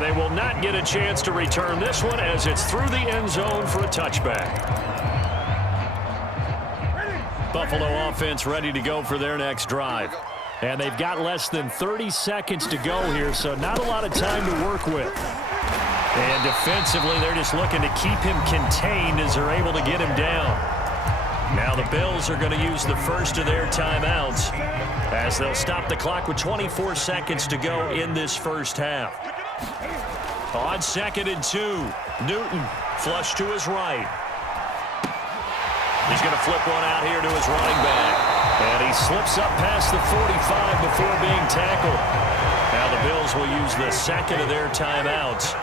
And they will not get a chance to return this one as it's through the end zone for a touchback. Buffalo offense ready to go for their next drive. And they've got less than 30 seconds to go here, so not a lot of time to work with. And defensively, they're just looking to keep him contained as they're able to get him down. Now the Bills are going to use the first of their timeouts as they'll stop the clock with 24 seconds to go in this first half. On 2nd and 2, Newton flush to his right. He's going to flip one out here to his running back. And he slips up past the 45 before being tackled. Now the Bills will use the second of their timeouts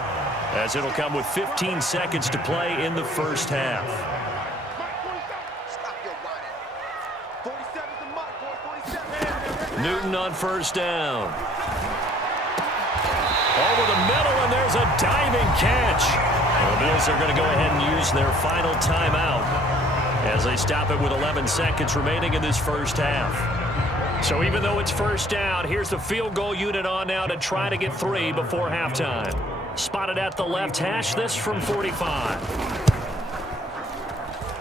as it'll come with 15 seconds to play in the first half. Newton on first down. Over the middle, and there's a diving catch. The Bills are going to go ahead and use their final timeout as they stop it with 11 seconds remaining in this first half. So even though it's first down, here's the field goal unit on now to try to get 3 before halftime. Spotted at the left hash, this from 45.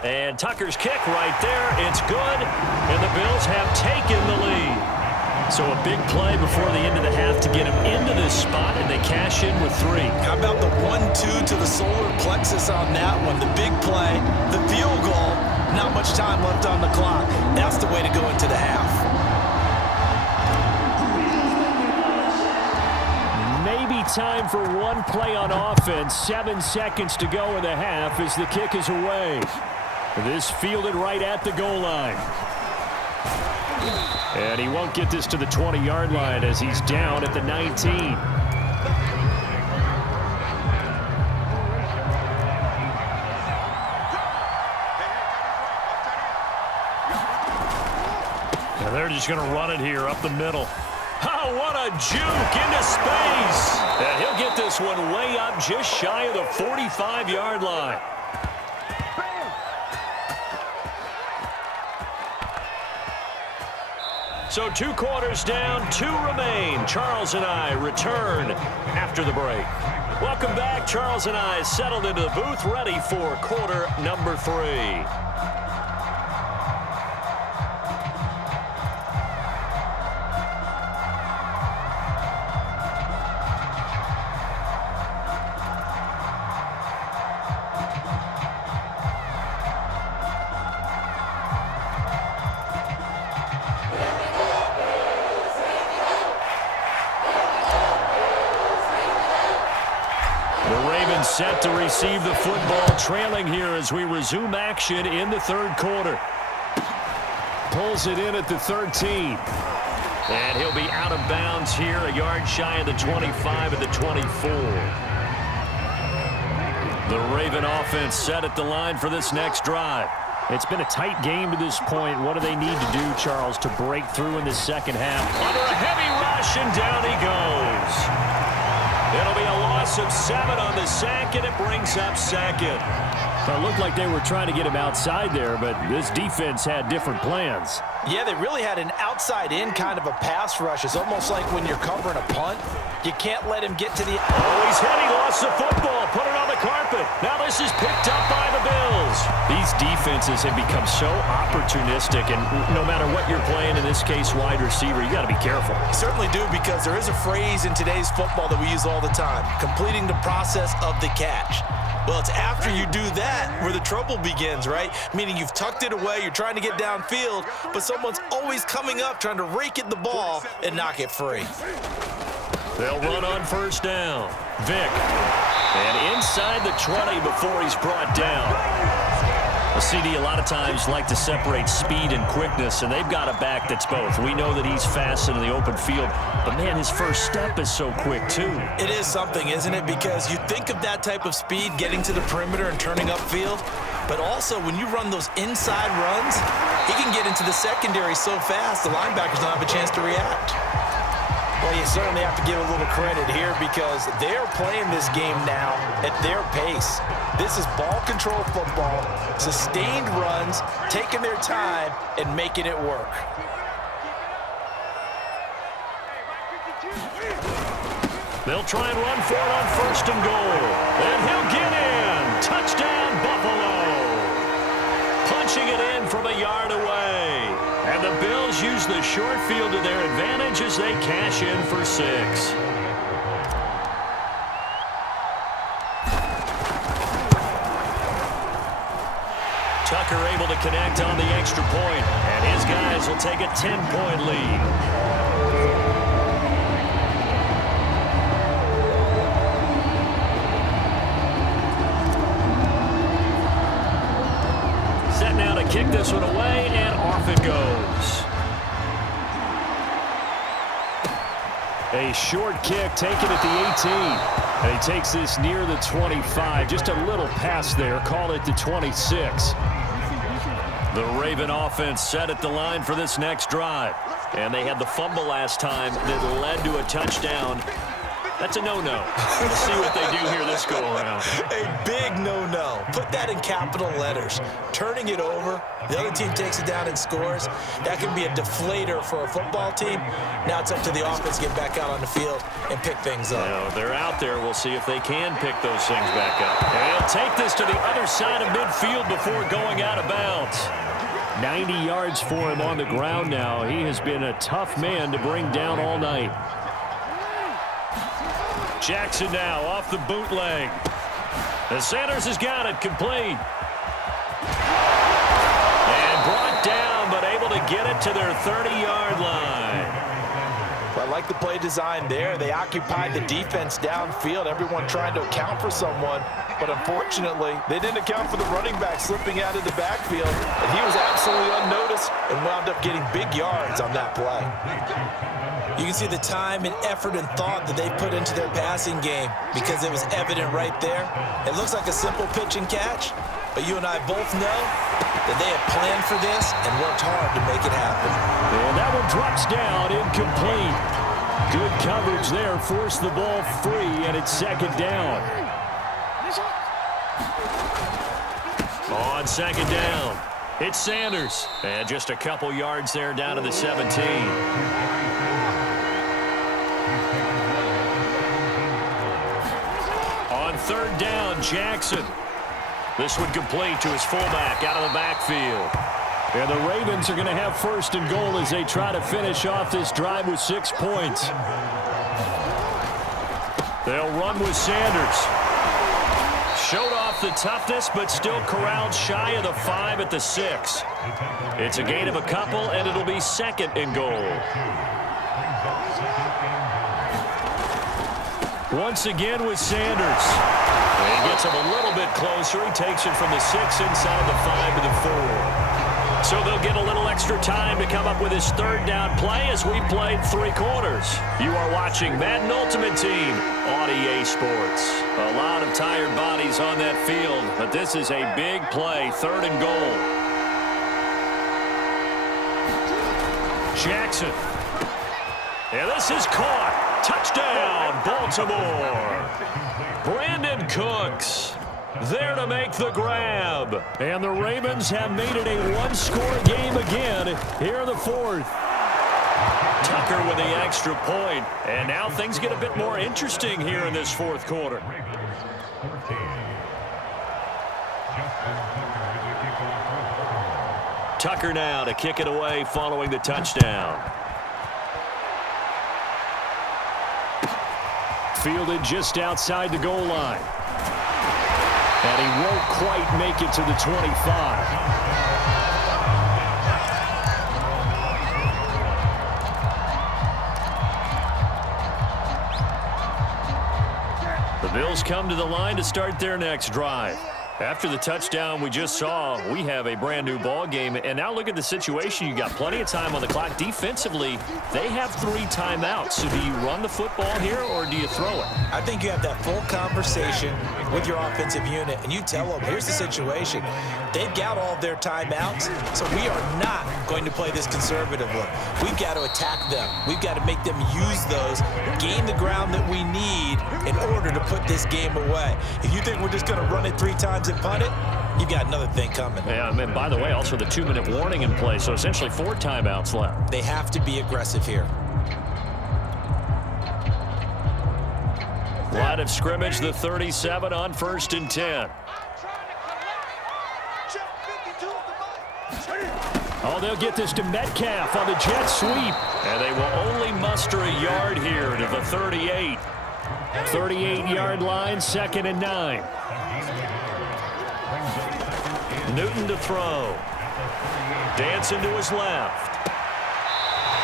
And Tucker's kick right there. It's good, and the Bills have taken the lead. So a big play before the end of the half to get them into this spot, and they cash in with 3. How about the 1-2 to the solar plexus on that one? The big play, the field goal, not much time left on the clock. That's the way to go into the half. Maybe time for one play on offense. 7 seconds to go in the half as the kick is away. This fielded right at the goal line. And he won't get this to the 20-yard line as he's down at the 19. And they're just going to run it here up the middle. Oh, what a juke into space. And he'll get this one way up just shy of the 45-yard line. So 2 quarters down, 2 remain. Charles and I return after the break. Welcome back. Charles and I settled into the booth, ready for quarter number 3. Set to receive the football, trailing here as we resume action in the 3rd quarter. Pulls it in at the 13. And he'll be out of bounds here, a yard shy of the 25 and the 24. The Raven offense set at the line for this next drive. It's been a tight game to this point. What do they need to do, Charles, to break through in the second half? Under a heavy rush, and down he goes. It'll be a loss of 7 on the sack, and it brings up 2nd. It looked like they were trying to get him outside there, but this defense had different plans. Yeah, they really had an outside-in kind of a pass rush. It's almost like when you're covering a punt, you can't let him get to the... Oh, he's hit. He lost the football. Put it on the carpet. Now this is picked up by the Bills. These defenses have become so opportunistic, and no matter what you're playing, in this case wide receiver, you got to be careful. You certainly do, because there is a phrase in today's football that we use all the time, completing the process of the catch. Well, it's after you do that where the trouble begins, right? Meaning you've tucked it away, you're trying to get downfield, but someone's always coming up trying to rake at the ball and knock it free. They'll run on first down. Vick. And inside the 20 before he's brought down. The CD a lot of times like to separate speed and quickness, and they've got a back that's both. We know that he's fast in the open field, but man, his first step is so quick too. It is something, isn't it? Because you think of that type of speed getting to the perimeter and turning upfield, but also when you run those inside runs, he can get into the secondary so fast the linebackers don't have a chance to react. Well, you certainly have to give a little credit here because they're playing this game now at their pace. This is ball control football, sustained runs, taking their time and making it work. They'll try and run for it on 1st and goal. And he'll get in. Touchdown, Buffalo. Punching it in from a yard away. And the Bills use the short field to their advantage as they cash in for 6. Tucker able to connect on the extra point, and his guys will take a 10-point lead. Set now to kick this one away, and off it goes. A short kick taken at the 18. And he takes this near the 25. Just a little pass there. Call it the 26. The Raven offense set at the line for this next drive. And they had the fumble last time that led to a touchdown. That's a no-no. We'll see what they do here this go-around. A big no-no. Put that in capital letters. Turning it over, the other team takes it down and scores. That can be a deflator for a football team. Now it's up to the offense to get back out on the field and pick things up. Now, they're out there. We'll see if they can pick those things back up. And he'll take this to the other side of midfield before going out of bounds. 90 yards for him on the ground now. He has been a tough man to bring down all night. Jackson now off the bootleg. And Sanders has got it complete. And brought down, but able to get it to their 30-yard line. Well, I like the play design there. They occupied the defense downfield, everyone trying to account for someone. But unfortunately, they didn't account for the running back slipping out of the backfield. And he was absolutely unnoticed and wound up getting big yards on that play. You can see the time and effort and thought that they put into their passing game because it was evident right there. It looks like a simple pitch and catch, but you and I both know that they have planned for this and worked hard to make it happen. And that one drops down, incomplete. Good coverage there, forced the ball free, and it's 2nd down. On 2nd down, it's Sanders. And just a couple yards there down to the 17. On 3rd down, Jackson. This one complete to his fullback out of the backfield. And the Ravens are going to have 1st and goal as they try to finish off this drive with 6 points. They'll run with Sanders. Showed off the toughness, but still corralled shy of the 5 at the 6. It's a gain of a couple, and it'll be 2nd and goal. Once again with Sanders. And he gets him a little bit closer. He takes it from the 6 inside the 5 to the 4. So they'll get a little extra time to come up with his 3rd down play as we played 3 quarters. You are watching Madden Ultimate Team on EA Sports. A lot of tired bodies on that field, but this is a big play, 3rd and goal. Jackson. And this is caught. Touchdown, Baltimore. Brandon Cooks there to make the grab. And the Ravens have made it a one-score game again here in the 4th. Tucker with the extra point. And now things get a bit more interesting here in this 4th quarter. Tucker now to kick it away following the touchdown. Fielded just outside the goal line. And he won't quite make it to the 25. The Bills come to the line to start their next drive. After the touchdown we just saw, we have a brand new ball game. And now look at the situation. You got plenty of time on the clock. Defensively, they have 3 timeouts. So do you run the football here or do you throw it? I think you have that full conversation with your offensive unit, and you tell them, here's the situation. They've got all their timeouts, so we are not going to play this conservatively. We've got to attack them. We've got to make them use those, gain the ground that we need in order to put this game away. If you think we're just going to run it 3 times and punt it, you've got another thing coming. Yeah, and by the way, also the 2-minute warning in play, so essentially 4 timeouts left. They have to be aggressive here. Line of scrimmage, the 37 on 1st and 10. Oh, they'll get this to Metcalf on the jet sweep. And they will only muster a yard here to the 38. 38-yard line, 2nd and 9. Newton to throw. Dancing to his left.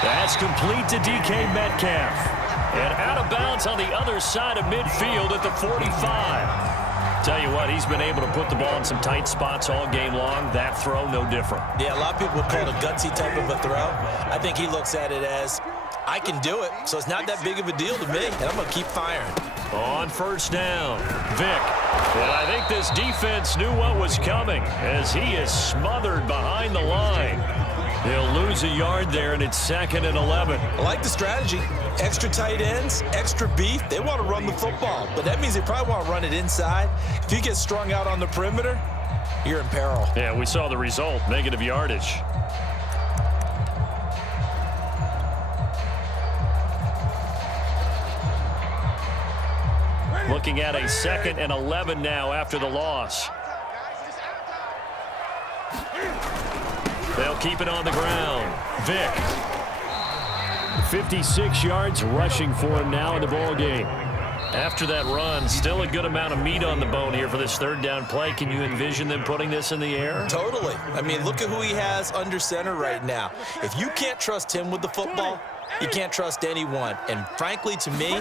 That's complete to DK Metcalf. And out of bounds on the other side of midfield at the 45. Tell you what, he's been able to put the ball in some tight spots all game long. That throw, no different. Yeah, a lot of people would call it a gutsy type of a throw. I think he looks at it as, I can do it, so it's not that big of a deal to me, and I'm going to keep firing. On 1st down, Vick. And I think this defense knew what was coming as he is smothered behind the line. He'll lose a yard there, and it's 2nd and 11. I like the strategy. Extra tight ends, extra beef. They want to run the football, but that means they probably want to run it inside. If you get strung out on the perimeter, you're in peril. Yeah, we saw the result, negative yardage. Looking at a 2nd and 11 now after the loss. They'll keep it on the ground. Vick. 56 yards rushing for him now in the ball game. After that run, still a good amount of meat on the bone here for this 3rd down play. Can you envision them putting this in the air? Totally. I mean, look at who he has under center right now. If you can't trust him with the football, you can't trust anyone. And frankly, to me,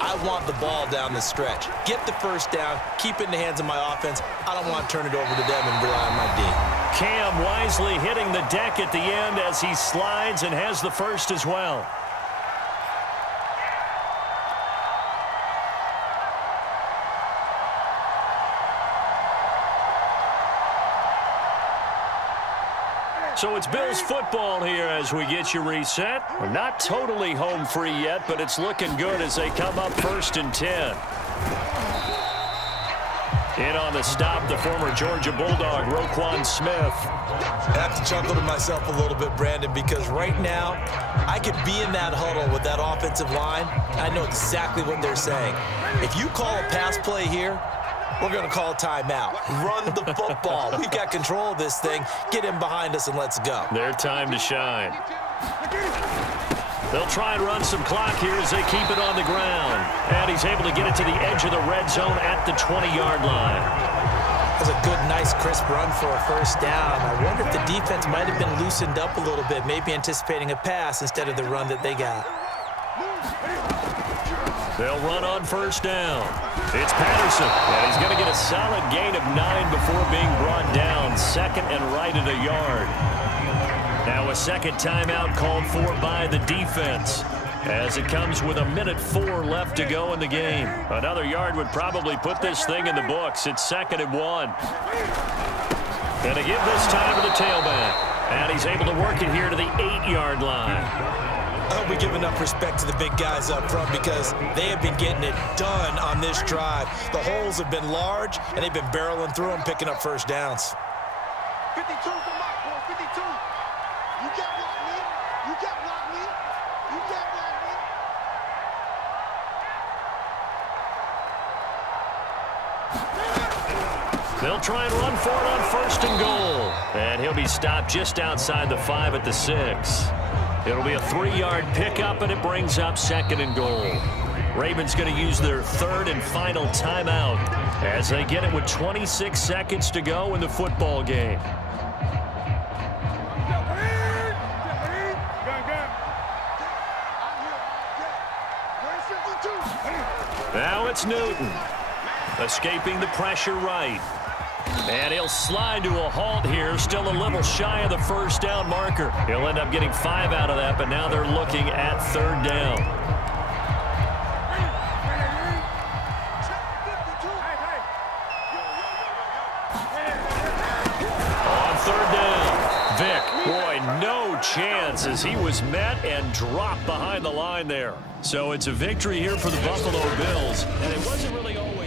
I want the ball down the stretch. Get the 1st down, keep it in the hands of my offense. I don't want to turn it over to them and rely on my D. Cam wisely hitting the deck at the end as he slides and has the 1st as well. So it's Bills football here as we get you reset. We're not totally home free yet, but it's looking good as they come up 1st and 10. In on the stop, the former Georgia Bulldog, Roquan Smith. I have to chuckle to myself a little bit, Brandon, because right now I could be in that huddle with that offensive line. I know exactly what they're saying. If you call a pass play here, we're going to call a timeout. Run the football. We've got control of this thing. Get in behind us and let's go. Their time to shine. They'll try and run some clock here as they keep it on the ground. And he's able to get it to the edge of the red zone at the 20-yard line. That's a good, nice, crisp run for a 1st down. I wonder if the defense might have been loosened up a little bit, maybe anticipating a pass instead of the run that they got. They'll run on 1st down. It's Patterson, and he's going to get a solid gain of 9 before being brought down. 2nd and right at a yard. Now a 2nd timeout called for by the defense as it comes with 1:04 left to go in the game. Another yard would probably put this thing in the books. It's 2nd and 1. And to give this time to the tailback. And he's able to work it here to the 8-yard line. I hope we give enough respect to the big guys up front because they have been getting it done on this drive. The holes have been large, and they've been barreling through them, picking up 1st downs. 52 for Mike, boy, 52. You get block me. You get block me. You get block me. They'll try and run for it on 1st and goal. And he'll be stopped just outside the 5 at the 6. It'll be a 3-yard pickup, and it brings up 2nd and goal. Ravens going to use their 3rd and final timeout as they get it with 26 seconds to go in the football game. Now it's Newton, escaping the pressure right. And he'll slide to a halt here, still a little shy of the 1st down marker. He'll end up getting 5 out of that, but now they're looking at 3rd down. On 3rd down, Vick, boy, no chance as he was met and dropped behind the line there. So it's a victory here for the Buffalo Bills, and it wasn't really always